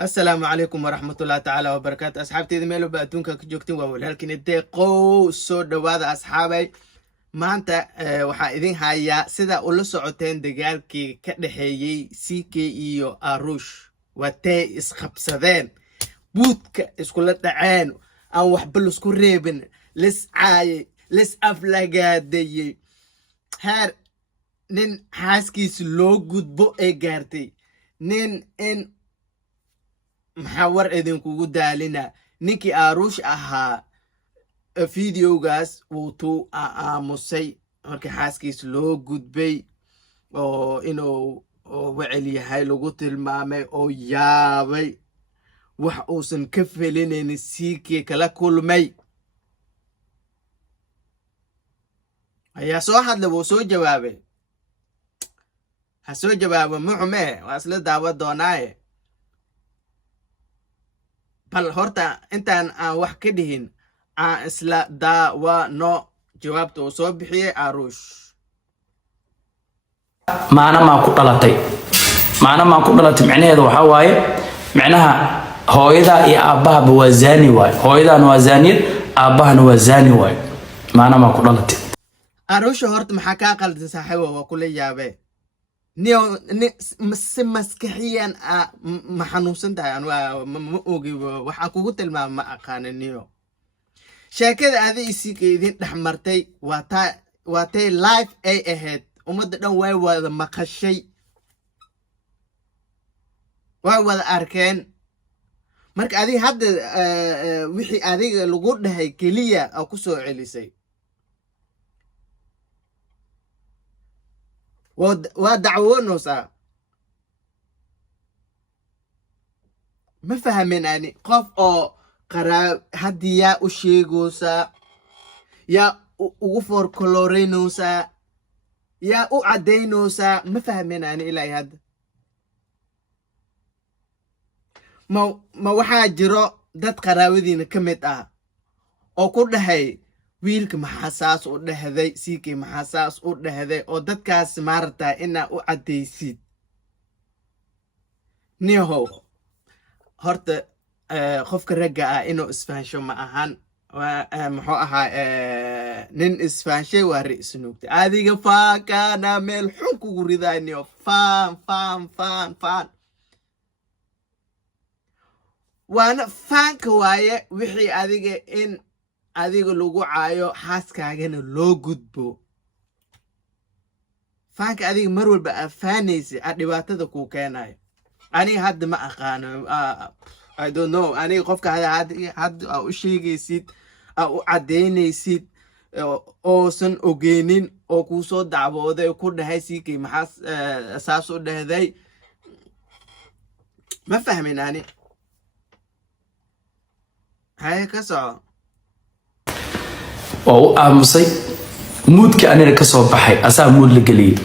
السلام عليكم ورحمة الله تعالى وبركاته. أصحابتي إذا ميلو بأدونك كجوكتين ولكن الدقو سود هذا أصحابي ما أنت وحايدين هيا سيدا أولو سعوتين دقالكي كدحيي سيكي إيو أروش واتي إسخبسدين بوتك إسكولة دعين أو وحبلو اسكو ريبن لس عاي لس أفلاقادي هار نين حاسكيس لو قد بو إيقارتي نين إن محاور idinkugu daalina ninkii Arush ahaa videogaas uu aamusay markii xaaskiis loo gudbay oo inuu wacel yahay lagu tilmaamay oo yaabay wax uusan ka felinaynin siikii kala kulmay ayaa soo hadlay wuu soo jawaabay ha soo jawaabo muxume waa isla daawad doonaaye bal horta intaan aan wax ka dhihin aan isla daawano jawaabta uu soo bixiyay Arush. maana ma ku dhalatay micnaheedu waxa waaye micnaha hooyada iyo aabaha waa zaani waay hooyadana waa zaaniyad aabahana waa zaani waay maana ma ku dhalatay Arush horta maxaa ka qaldan saaxiibo waa kula yaabay نيو مسكحيا محنوسن تاي أنا ما أوجي وحكوا قلت ما أقان نيو شاكد هذه السيكة دي تحمرتي واتي لايف أي أهد ومدة واي وذا مقشي واي وذا أركان مرك هذه هاد وحي هذه لقول ده هي كلية أو كسو عليسي ودعوونوسا ما فهمين يعني قف او قرا هدي يا اشيغوسا يا وفور كلورينوسا يا عدينوسا ما فهمين يعني الى هذا ما waxaa jiro dad qaraawadiina kamid ah oo ku dhahay wiilka maxasaas u dhahday siikii maxasaas u dhahday oo dadkaas maarta ina u cadeysid niho horta qofka ragga ah inuu isfaansho ma ahan muxuu ahaa nin isfaanshay waa ri'isnuugta adiga faakana meel xun kugu ridaaniyo faan waana faanka waaye wixii adiga in adiga lagu caayo xaaskaagana loo gudbo faanka adiga mar walba afaanaysi dhibaatada ku keenayo aniga hadda ma aqaano I don't know aniga qofka hadda u sheegaysid u cadeynaysid oosan ogeenin oo ku soo dacwooday ku dhahay siikay maxaa saas u dhahday ma fahmin ani hay ka soo oo aamusay moodka anina ka soo baxay asaa mood la galiyay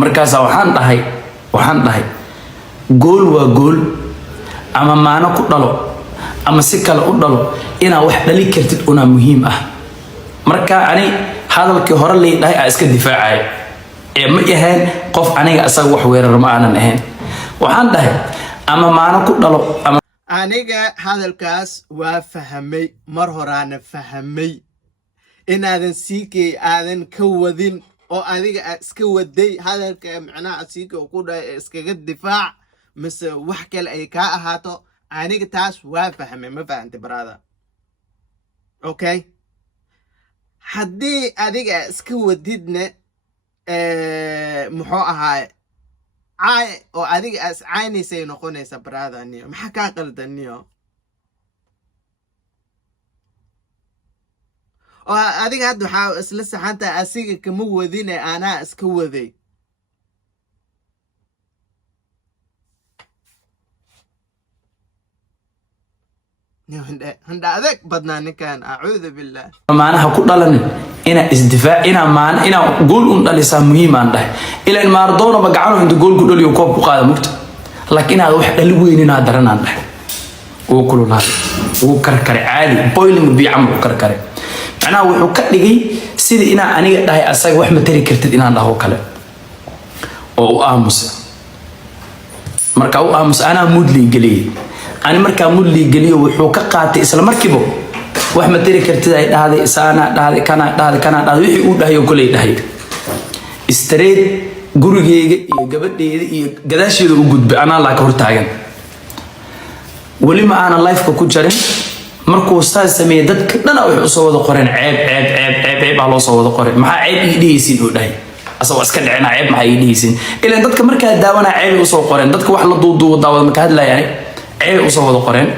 markaas waxaan dhahay gool waa gool ama maana ku dhalo ama si kale u dhalo ina wax dhali kartid una muhiim ah marka ani hadalkii hore leeyahay iska difaacay ma yahay qof aniga asaga wax weerar ma aanan ahayn waxaan dhahay ama maana ku dhalo ama aniga hadalkaas waa fahamay mar horaana fahamay inaadan siikay aadan ka wadin oo adiga iska waday hadalka macnaha siikay ku dhaay iskaga difaac mise wax kale ay ka ahaato aniga taas waa fahamay ma fahanti brother okay haddii adiga iska wadidna muxuu ahaa caay oo adiga as caynaysay noqonaysa brother niyo maxaa ka qaldan niyo adiga hadda waxaa isla saxanta asiga kama wadine anaa iska waday handa adeeg badnaa ninkan acuudu billah maanaha ku dhalanin ina isdifaac ina gool un dhalisaa muhiim aan dhahay ilaan Maradona ba gacano inta gool ku dhaliyo koob ku qaada mugta laakiin aad wax dhali weyn ina daranaan dhahay oo kululaad oo karkare caadi boiling bi amal karkare macnaha wuxuu ka dhigay sida ina aniga dhahay asaga wax ma tari kartid inaan dhaho kale oo aamusa marka u aamus anaa mood lii geliyey ani markaa mood lii geliyo wuxuu ka qaatay isla markiiba wax ma tiri kartid ay dhahday isaana dhahday kana dhahday wixii uu dhahayo kulay dhahay straight gurigeyga iyo gabadheeda iyo gadaasheeda u gudbay anaa la ka hortaagan wali ma ana life-ka ku jarin markuu saas sameeyay dadka dhan waxay u soo wada qoreen ceeb loo soo wada qoreen maxaa ceeb ii dhigaysiin uu dhahay asoo iska dhicina ceeb maxaa ii dhigaysiin ilaan dadka markaa daawana ceeb u soo qoreen dadka wax la duuduubo daawada marka hadlayaan ceeb u soo wada qoreen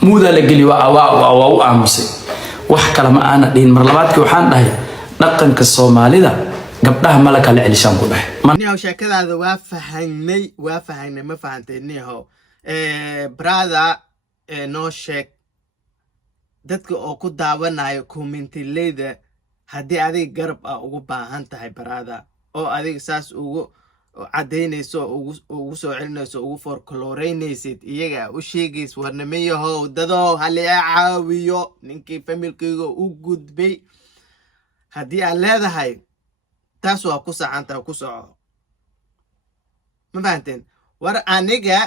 muuda la geli waa u aamusay wax kale ma aana dhihin mar labaadkii waxaan dhahay dhaqanka Soomaalida gabdhaha malaka la celishaan ku dhahay niyow sheekadaada waa fahanay ma fahantay niyow brother noo sheeg dadka oo ku daawanayo commentileyda haddii adiga garab ah ugu baahan tahay brother oo adiga saas ugu cadaynayso ugu soo celinayso ugu folkloreynaysid iyaga u sheegays warnamayahow dadow hali caawiyo ninkii familkayga u gudbay haddii aad leedahay taas waa ku saxanta ku soco ma fahanteen war aniga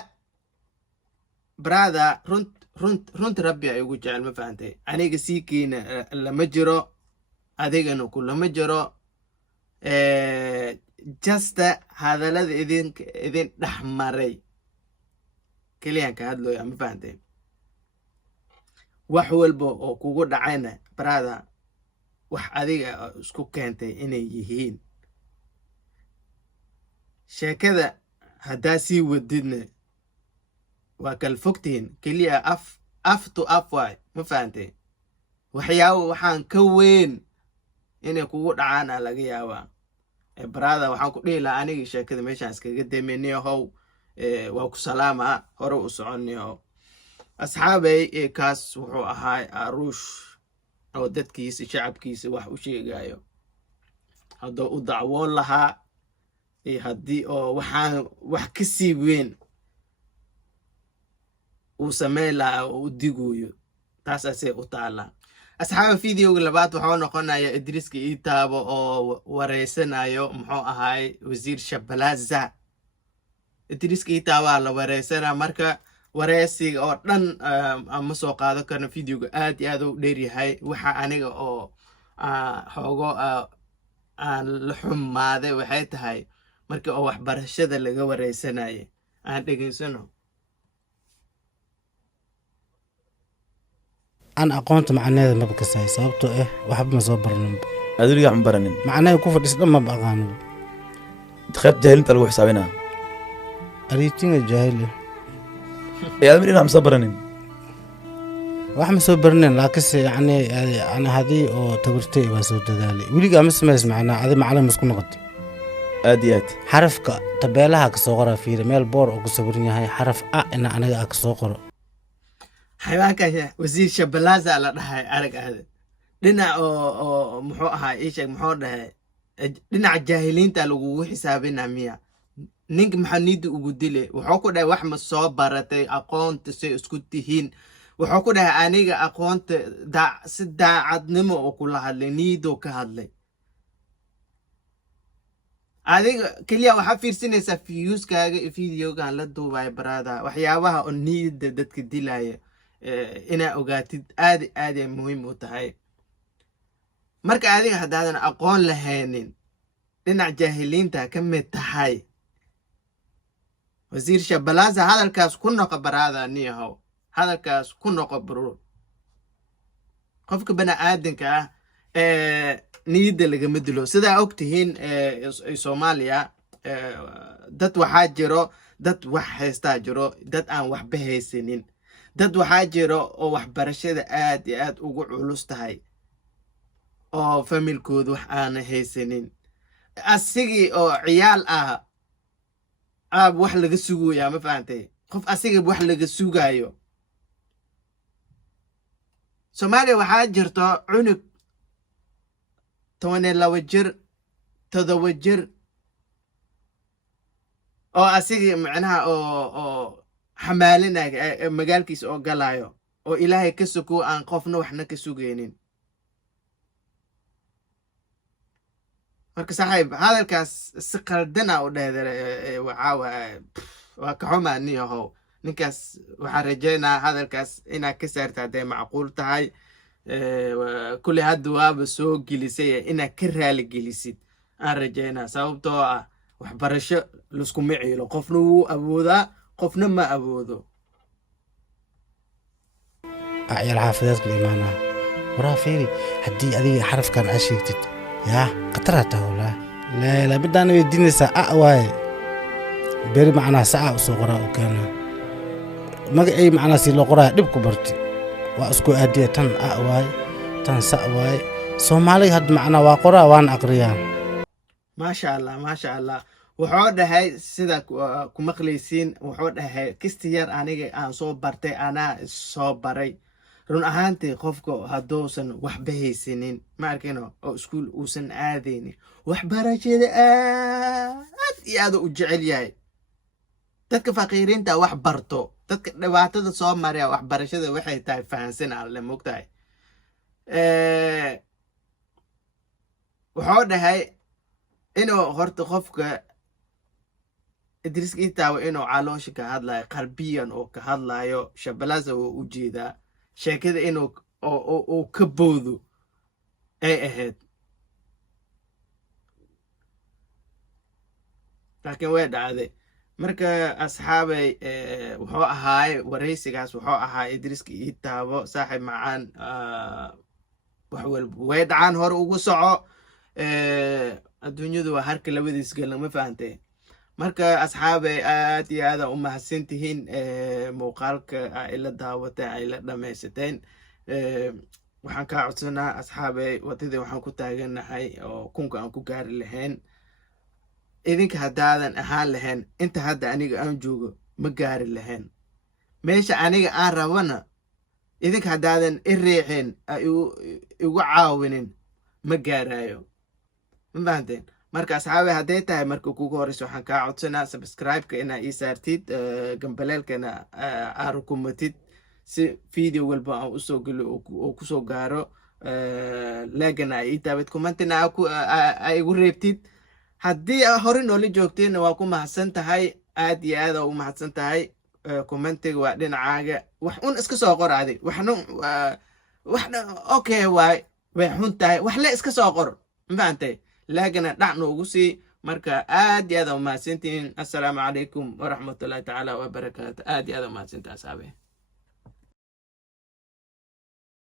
brother runt rabbi ay ugu jecel ma fahantay aniga siikiina lama jiro adigana kulama jiro jasta hadalada idin dhex maray kaliyan ka hadlooya ma fahantay wax walba oo kugu dhacayna brother wax adiga isku keentay inay yihiin sheekada haddaa sii wadidna waa kala fogtihiin keliya af to af waay ma fahantay waxyaabo waxaan ka weyn inay kugu dhacaan aa laga yaabaa brother waxaan ku dhihi lahaa anigii sheekada meeshaan iskaga dameniyahow waa ku salaama hore u soconiyahow asxaabay kaas wuxuu ahaa aruush oo dadkiisa shacabkiisa wax u sheegayo hadduu u dacwoon lahaa iyo haddii oo waxaan wax ka sii weyn uu sameyn lahaa oo u diguyo taas asee u taala asxaaba videoga labaad waxaa noqonaya Idriiska Itaabo oo wareysanayo muxuu ahaay wasiir Shabalaza Idriiska Itaabo la wareysana marka wareysiga oo dhan ama soo qaado karna videoga aad iyo aad u dheer yahay waxa aniga oo xoogo aan la xumaaday waxay tahay markii oo waxbarashada laga wareysanayay aan dhageysano أنا أقونت معناه ما بكساي صابته إيه وحب ما صبرنا أدري يا عم برنين معناه يكون في ما بأغاني تخاف جاهل أنت لو حسابنا أريتين الجاهلية يا أمري نعم صبرنين وحنا صبرنا لكن يعني أنا هذه أو تبرتي بس ودالي ولي قام اسمه معنا هذا معلم مسكون غطي آديات حرف تبالها كصغرى في رمال بور أو كصبرني هاي حرف أنا أكصغر حيوانك وزير Shabalaza la dhahay arag ahad dhinac oo muxuu ahaa isheeg muxuu dhahay dhinac jaahiliinta lagu xisaabina miya ninka maxaniid ugu dilay wuxuu ku dhahay wax ma soo baratay aqoonta si isku tihiin wuxuu ku dhahay aniga aqoonta si daacadnimo oo kula hadlay niido ka hadlay adiga kaliya waxa fiirsanaysaa viewskaaga videogan la duubay brother waxyaabaha oo niida dadka dilaya ina ogaatid aad ay muhiim u tahay marka adiga hadaadan aqoon lahaynin dhinac jaahiliinta ka mid tahay wasiir Shabalaza hadalkaas ku noqo brother niyahow hadalkaas ku noqo bro qofka bani aadanka niida lagama dilo sidaa ogtihiin Soomaaliya dad waxaa jiro dad wax haystaa jiro dad aan waxba haysanin dad waxaa jiro oo waxbarashada aad iyo aad ugu culus tahay oo familkoodu wax aan haysanin asigii oo ciyaal wax laga sugayo ma fahantay qof asiga wax laga sugayo Soomaaliya waxaa jirto cunug 12 jir 7 jir oo asigii macnaha oo xamaalinaya magaalkiisa oo galayo oo ilaahay ka sugo aan qofna waxna ka sugaynin marka saaxiib hadalkaas si qaldan u dhahdare waxa وكحوما نيهو نكاس وحرجينا هذا الكاس إنا كسرت هذا معقول تهاي كل هالدوا بسوق جلسية إنا كرها للجلسيد أنا رجينا سببتو وحبرش لسكم معي لو قفنو أبوذا قفنا ما أبوذو أعيال حافظات الإيمانة وراه فيري هدي أدي حرف كان عشيتت يا قطرته ولا لا لا بدنا يديني ساعة واي بيري معنا ساعة وصغرى وكان مقعي معنا سي لقرا دبكو برتي واسكو أدي تن أواي تن سأواي سومالي هاد معنا وقرا وان أقريان ما شاء الله ما شاء الله وحود هاي سيدا كمقليسين وحود هاي كستيار أنا صوب برتي أنا صوب بري run ahaantii qofka haddousan waxba haysanin ma arkayno oo iskuul uusan aadaynin waxbarashada aad iyo aad u jecel yahay dadka faqiiriinta wax barto dadka dhibaatada soo maraya waxbarashada waxay tahay fahansan alle mogtahay wuxuu dhahay inuu horta qofka idriiska itaawa inuu caloosha ka hadlayo qalbiyan oo ka hadlayo shabalaasa oo u jeedaa sheekada inuu oo ka boodo ay ahayd laakiin way dhacday marka asxaabay wuxuu ahaay waraysigaas wuxuu ahaa idriiska itaabo saaxiib macaan wax walba way dhacaan hore ugu soco adduunyadu waa harka labadiis galan ma fahantay marka asxaabay aad iyo aad u mahadsantihiin muuqaalka ay la daawateen ay la dhamaysateen waxaan kaa codsanaa asxaabay wadadii waxaan ku taaganahay oo kunka aan ku gaari lahayn idinka haddaadan ahaan lahayn inta hadda aniga aan joogo ma gaari lahayn meesha aniga aan rabana idinka haddaadan i riixin igu caawinin ma gaarayo ma fahanteen marka asxaabi hadday tahay marka kugu horeyso waxaan kaa codsanaa subscribe-ka inaa ii saartid gambaleelkana aa rukumatid si video walba aan usoo gelo oo kusoo gaaro leegana aa ii taabid commentina aa igu reebtid haddii aa hore noola joogteenna waa ku mahadsan tahay aad iyo aad aa u mahadsan tahay commentiga waa dhinacaaga wax un iska soo qor adi waxna okay waay way xun tahay wax le iska soo qor ma fahantay laagana dhac noogu sii marka aad iyo aad aa u mahadsantihiin assalaamu calaykum waraxmatullaahi tacaala wabarakaatu aad iyo aad aa u mahadsantahay asxaabe